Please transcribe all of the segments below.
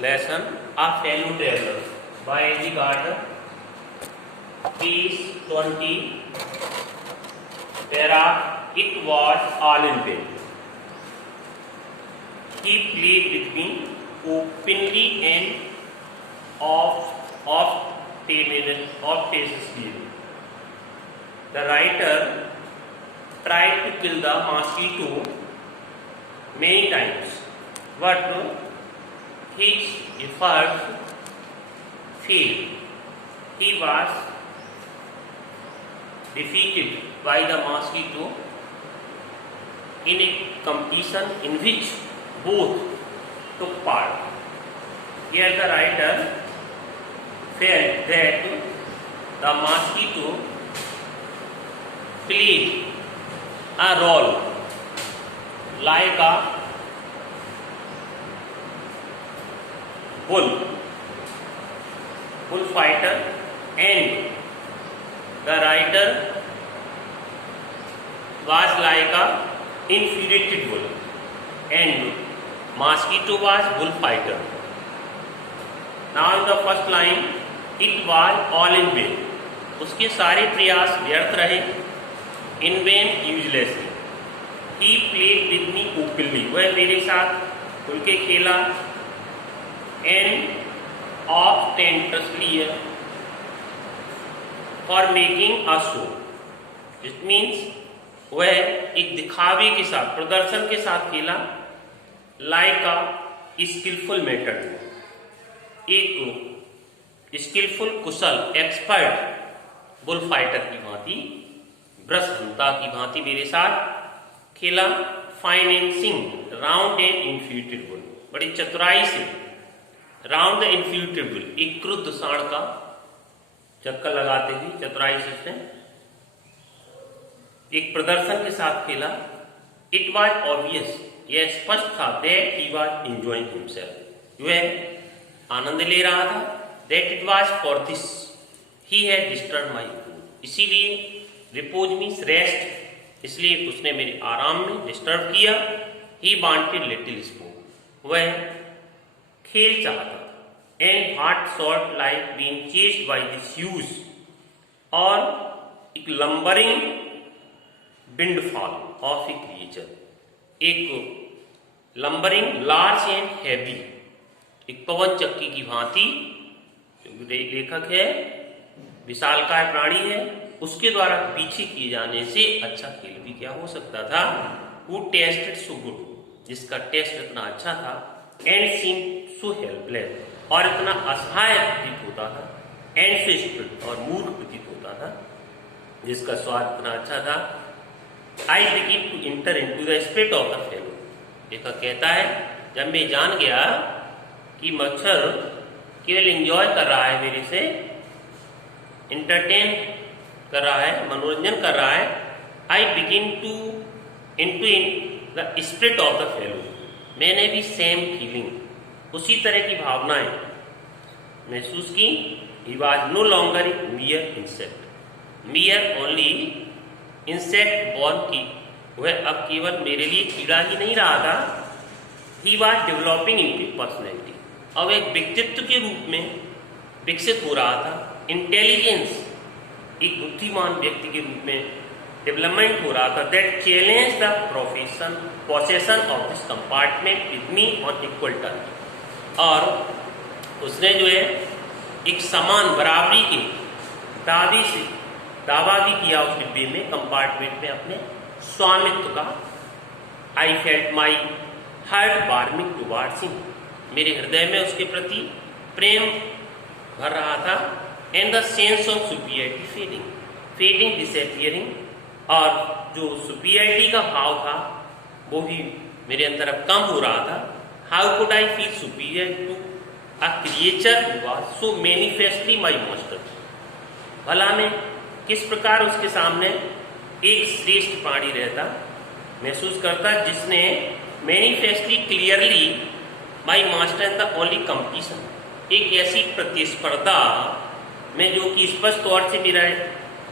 lesson A Fellow Traveler by A.G. Carter, page 20, para It was all in vain. He played with me openly and ostentatiously. The writer tried to kill the mosquito many times, but his efforts failed. He was defeated by the mosquito in a competition in which both took part. Here the writer felt that the mosquito played a role like a bullfighter, and the writer was like a infuriated bull, and mosquito was bullfighter. Now in the first line, it was all in vain. उसके सारे प्रयास व्यर्थ रहे. In vain, uselessly. He played with me openly. वह मेरे साथ खुल के खेला. And ostentatiously for making a show. It means वह एक दिखावे के साथ, प्रदर्शन के साथ खेला. Like a skillful method. एक स्किलफुल कुशल एक्सपर्ट बुलफाइटर की भांति, ब्रशहंता की भांति मेरे साथ खेला. Financing round and infuriated bull. बड़ी चतुराई से राउंड द इन्फ्यूटेड बुल, एक क्रुद्ध सांड का चक्कर लगाते हुए चतुराई से उसने एक प्रदर्शन के साथ खेला. इट वॉज ऑब्वियस, यह स्पष्ट था, that he was enjoying himself, वह आनंद ले रहा था. That it was for this he had disturb my repose, इसीलिए रिपोज मीन्स रेस्ट, इसलिए उसने मेरे आराम में डिस्टर्ब किया. ही वांटेड लिटिल स्पोर्ट, वह खेल चाहता था. And heart short like being chased by this huge, और एक lumbering windfall of A creature, एक लंबरिंग लार्ज एंड हैवी, एक पवन चक्की की भांति, लेखक है विशालकाय प्राणी है, उसके द्वारा पीछे किए जाने से अच्छा खेल भी क्या हो सकता था. Who tasted so good, जिसका टेस्ट इतना अच्छा था. एंड seemed so helpless, और इतना असहाय प्रतीत होता था. एंड so stupid, और मूर्ख प्रतीत होता था, जिसका स्वाद इतना अच्छा था. I began to enter into the spirit of the fellow. लेखक कहता है जब मैं जान गया कि मच्छर केवल एंजॉय कर रहा है, मेरे से इंटरटेन कर रहा है, मनोरंजन कर रहा है. I begin to into the spirit of the fellow, मैंने भी सेम फीलिंग, उसी तरह की भावनाएं महसूस की. He was no longer a mere insect, mere only insect born की, वह अब केवल मेरे लिए कीड़ा ही नहीं रहा था. He was developing into personality, अब एक व्यक्तित्व के रूप में विकसित हो रहा था. इंटेलिजेंस, एक बुद्धिमान व्यक्ति के रूप में डेवलपमेंट हो रहा था. That challenge the possession of this compartment with me on equal term, और उसने जो है एक समान बराबरी के दावा भी किया उस डिब्बे में, कंपार्टमेंट में, अपने स्वामित्व का. I felt my heart warming towards him, मेरे हृदय में उसके प्रति प्रेम भर रहा था. And the sense of superiority fading disappearing, और जो सुपीरियरिटी का भाव था वो भी मेरे अंदर अब कम हो रहा था. How could I feel superior to a creature who was so manifestly my master, भला मैं किस प्रकार उसके सामने एक श्रेष्ठ प्राणी रहता, महसूस करता, जिसने manifestly clearly my master in the only competition, एक ऐसी प्रतिस्पर्धा में जो कि स्पष्ट तौर से मेरा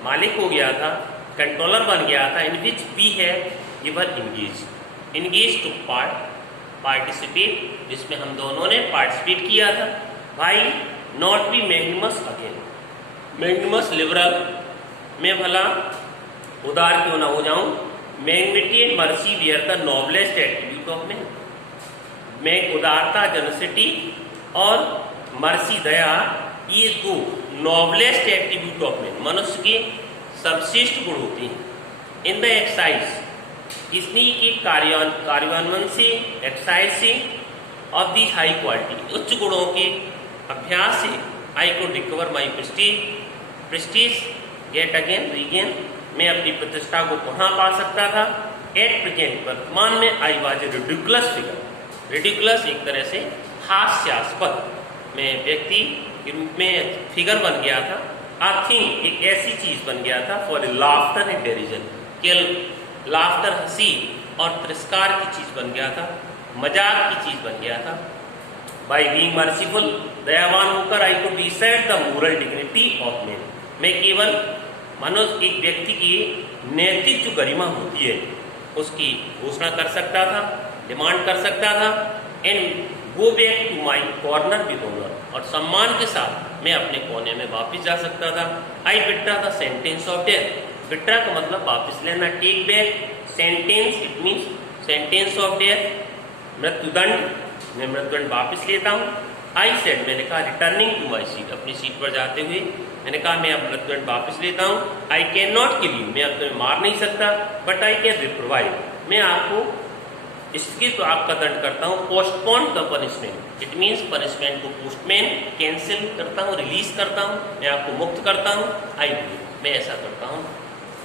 मालिक हो गया था, कंट्रोलर बन गया था. In which we have given engage to part, participate, जिसमें हम दोनों ने पार्टिसिपेट किया था। Why not be magnanimous again, magnanimous liberal, मैं भला उदार क्यों ना हो जाऊं। Magnanimity and mercy were the noblest attribute of man. मैं उदारता, जनसिटी और मर्सी, दया, ये दो नोबलेस्ट एट्रीब्यूट ऑफ मैन, मनुष्य के सर्वश्रेष्ठ गुण होते हैं। इन द एक्सरसाइज, इसने के कार्यान्वयन से, एक्सरसाइज से ऑफ दी हाई क्वालिटी, उच्च गुणों के अभ्यास से, I could recover my prestige get again regain, मैं अपनी प्रतिष्ठा को पुनः पा सकता था। एट प्रेजेंट, वर्तमान में, I was a ridiculous figure, ridiculous एक तरह से हास्यास्पद, मैं व्यक्ति के रूप में फिगर बन गया था। आई थिंक एक ऐसी चीज बन गया था फॉर लाफ्टर एंड डेरिजन, केवल लाफ्टर, हंसी और तिरस्कार की चीज बन गया था, मजाक की चीज बन गया था। बाई बीइंग मर्सीफुल, दयावान होकर, I could reset the moral dignity of man, मैं केवल मनुष्य, एक व्यक्ति की नैतिक जो गरिमा होती है उसकी घोषणा कर सकता था, डिमांड कर सकता था। And go back to my corner with honour, और सम्मान के साथ मैं अपने कोने में वापस जा सकता था। I withdraw the sentence of death, withdraw का मतलब वापस लेना, take back, sentence it means sentence of death, मृत्युदंड, मैं मृत्युदंड वापस लेता हूँ। आई सेड, मैंने कहा, रिटर्निंग टू माई सीट, अपनी सीट पर जाते हुए मैंने कहा मैं अब मृत्युदंड वापस लेता हूँ। I can not kill you, मैं अब तुम्हें मार नहीं सकता, बट आई कैन रिप्रोवाइड, मैं आपको इसके तो आपका दंड करता हूँ। Postpone the punishment, it means punishment को पोस्टमेन, कैंसिल करता हूँ, रिलीज करता हूँ, मैं आपको मुक्त करता हूँ। आई डू, मैं ऐसा करता हूँ।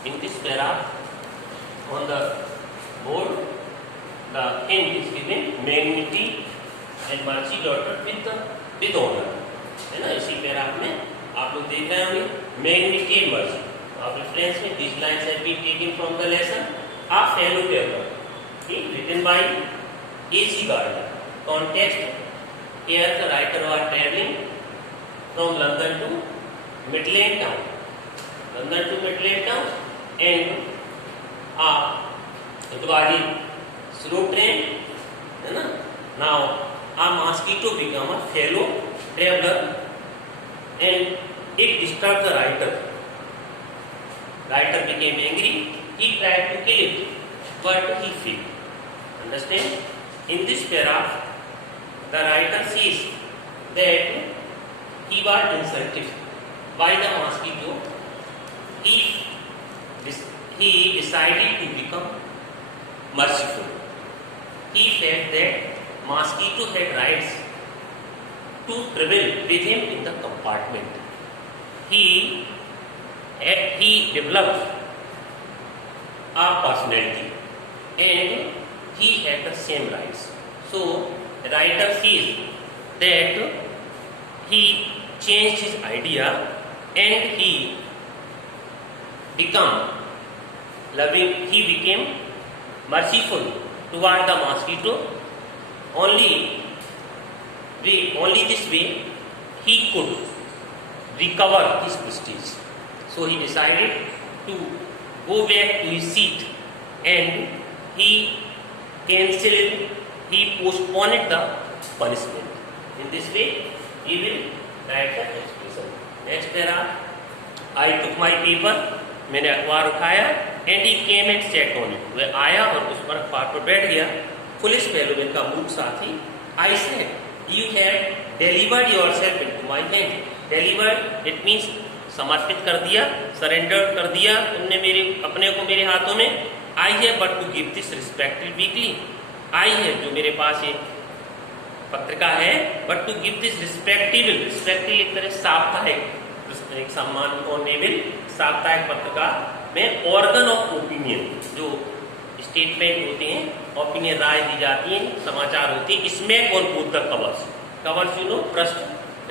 In this paragraph on the board the hint is given, magnanimity and mercy daughter with honour, है ना। इसी पैराग्राफ में आप लोग देख रहे होंगे मैग्निटी एंड मर्सी। आप रेफरेंस में this lines have been taken from the lesson a fellow traveller written by A.C. Gardner. Context: here the writer was traveling from London to Midland Town. London to Midland Town, and it was a slow train, है ना. Now a mosquito became a fellow traveler, and it disturbed the writer. Writer became angry. He tried to kill it, but he failed. Understand? In this paragraph, the writer says that he was insulted by the mosquito. He decided to become merciful. He felt that mosquito had rights to travel with him in the compartment. He developed a personality, and he had the same rights. So the writer says that he changed his idea and he became loving. He became merciful toward the mosquito. Only this way he could recover his prestige. So he decided to go back to his seat, and he postponed the punishment. In this way, he will write the expression. Next paragraph. I took my paper, मैंने अखबार उठाया, and he came and sat on it. वह आया और उस पर अखबार पर बैठ गया. Foolish fellow, इनका मूर्ख साथी. I said, you have delivered yourself into my hand. Delivered, it means समर्पित कर दिया, सरेंडर कर दिया तुमने अपने को मेरे हाथों में. I have but to give this respected weekly. I have जो मेरे पास एक पत्रिका है, but to give this respectable, respective एक तरह साप्ताहिक, एक सम्मान ऑनेबल साप्ताहिक पत्रिका में ऑर्गन ऑफ ओपिनियन, जो स्टेटमेंट होते हैं, ओपिनियन राय दी जाती है, समाचार होती है, इसमें कौन बोध the covers, covers you know प्रश्न,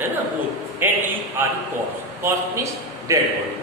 है ना, बोध. And you are cost, cost means dead body.